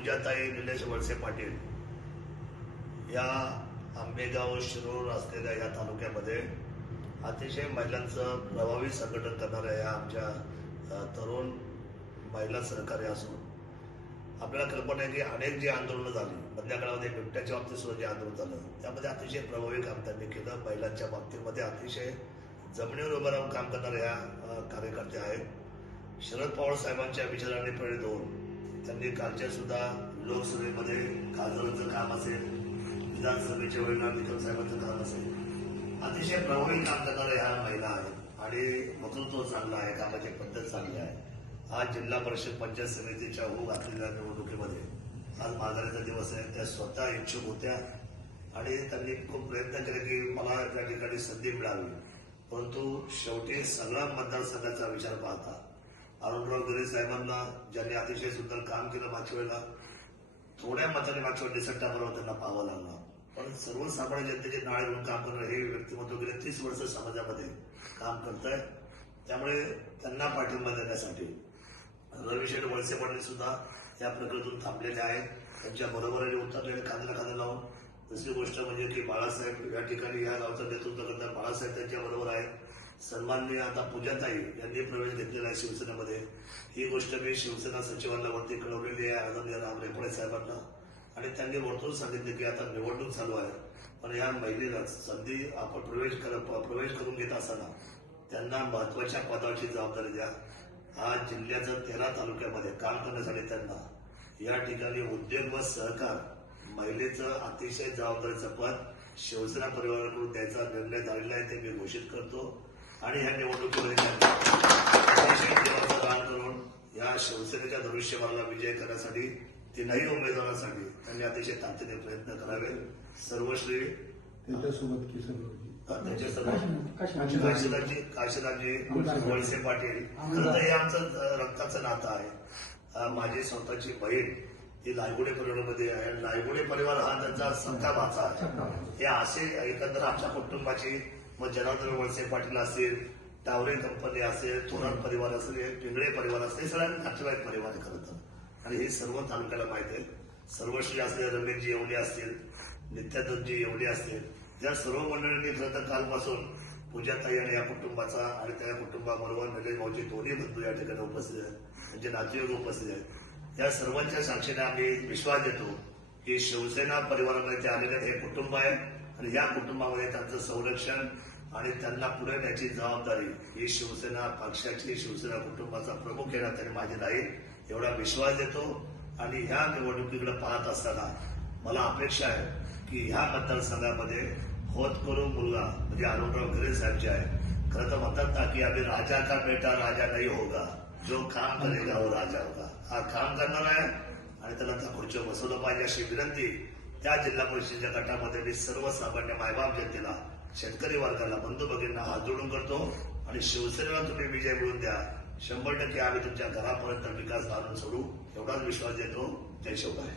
पूजाताई निलेश वळसे पाटील या आंबेगाव शिरूर असलेल्या या तालुक्यामध्ये अतिशय महिलांचं प्रभावी संघटन करणाऱ्या या आमच्या तरुण महिला सहकारी असून आपल्याला कल्पना आहे की अनेक जी आंदोलनं झाली मधल्या काळामध्ये बिबट्याच्या बाबतीत सुद्धा जे आंदोलन झालं त्यामध्ये अतिशय प्रभावी काम त्यांनी केलं. महिलांच्या बाबतीमध्ये अतिशय जमिनीवर उभं राहून काम करणाऱ्या या कार्यकर्त्या आहेत. शरद पवार साहेबांच्या विचाराने प्रेरित होऊन त्यांनी कालच्या सुद्धा लोकसभेमध्ये खासदारांचं काम असेल, विधानसभेच्या वेळेला निकम साहेबांचं काम असेल, अतिशय प्रभावी काम करणाऱ्या ह्या महिला आहेत आणि वक्तृत्व चांगलं आहे, कामाची पद्धत चांगली आहे. आज जिल्हा परिषद पंचायत समितीच्या होऊ घातलेल्या निवडणुकीमध्ये आज माघारीचा दिवस आहे. त्या स्वतः इच्छुक होत्या आणि त्यांनी खूप प्रयत्न केले की मला त्या ठिकाणी संधी मिळावी, परंतु शेवटी सगळा मतदारसंघाचा विचार पाहता अरुणराव गिरे साहेबांना ज्यांनी अतिशय सुंदर काम केलं मागच्या वेळेला थोड्या मताने मागच्या वेळेला निसटल्याबरोबर त्यांना पाहावं लागलं. पण सर्वसामान्य जनतेचे नाळे म्हणून काम करणं हे व्यक्तिमत्व गेले 30 वर्ष समाजामध्ये काम करत आहे. त्यामुळे त्यांना पाठिंबा देण्यासाठी रविशेठ वळसे पाटील सुद्धा या प्रक्रियेतून थांबलेले आहेत. त्यांच्या बरोबरीने उतरलेले खांद्याला खांदा लावून. दुसरी गोष्ट म्हणजे की बाळासाहेब या ठिकाणी या गावचं नेतृत्व करतात, बाळासाहेब त्यांच्या बरोबर आहेत. सन्माननीय आता पूजाताई यांनी प्रवेश घेतलेला आहे शिवसेनेमध्ये. ही गोष्ट मी शिवसेना सचिवांना वरती कळवलेली आहे आदरणीय राम रेपोळे साहेबांना आणि त्यांनी वरतून सांगितले की आता निवडणूक चालू आहे पण या महिलेला संधी आपण प्रवेश करून घेत असताना त्यांना महत्वाच्या पदाची जबाबदारी द्या. आज जिल्ह्याच्या 13 तालुक्यामध्ये काम करण्यासाठी त्यांना या ठिकाणी उद्योग व सहकार महिलेचं अतिशय जबाबदारीचं पद शिवसेना परिवाराकडून द्यायचा निर्णय झालेला आहे ते मी घोषित करतो आणि ह्या निवडणुकीमध्ये अतिशय देवाचं दान करून या शिवसेनेच्या धनुष्यबाणाला विजय करण्यासाठी 3ही उमेदवारांसाठी त्यांनी अतिशय ताकदीने प्रयत्न करावे. सर्वश्री काशीनाथजी वळसे पाटील. खरं तर हे आमचं रक्ताचं नातं आहे. माझी स्वतःची बहीण ही लायगुडे परिवारामध्ये आहे. लायगुडे परिवार हा त्यांचा सख्खा भाचा आहे. हे असे एकंदर आमच्या कुटुंबाची मग जनार्दन वळसे पाटील असतील, टावरे कंपनी असेल, थोरात परिवार असेल, पिंगळे परिवार असेल, सगळ्यांना नातेवाईक परिवार खरं तर आणि हे सर्व तालुक्याला माहिती आहे. सर्वश्री असलेले रमेशजी येवले असतील, नित्यानंदजी येवले असतील, या सर्व मंडळींनी खरं तर कालपासून पूजाताई आणि या कुटुंबाचा आणि त्या कुटुंबाबरोबर निलेश भाऊचे दोन्ही बंधू या ठिकाणी उपस्थित आहेत, त्यांचे नातेवाईक उपस्थित आहेत. या सर्वांच्या साक्षीने आम्ही विश्वास देतो की शिवसेना परिवारामध्ये ते आलेले हे कुटुंब आहे आणि या कुटुंबामध्ये त्यांचं संरक्षण आणि त्यांना पुढे न्यायची जबाबदारी ही शिवसेना पक्षाची, शिवसेना कुटुंबाचा प्रमुख या नात्याने माझी राहील एवढा विश्वास देतो. आणि ह्या निवडणुकीकडे पाहत असताना मला अपेक्षा आहे की ह्या मतदारसंघामध्ये होत करू मुलगा म्हणजे अरुणराव गिरे साहेब जे आहे खरं तर म्हणतात ना की अभी राजा का बेटा राजा नहीं होगा, जो काम करेगा वो राजा होगा. हा काम करणार आहे आणि त्याला त्या खुर्चीवर बसवलं पाहिजे अशी विनंती त्या जिल्हा परिषदेच्या गटामध्ये मी सर्वसामान्य मायबाप जनतेला, शेतकरी वर्गाला, बंधू भगिनींना हात जोडून करतो आणि शिवसेनेला तुम्ही विजय मिळवून द्या. 100% आम्ही तुमच्या घरापर्यंत विकास आणून सोडू एवढाच विश्वास देतो. जय शिवराय.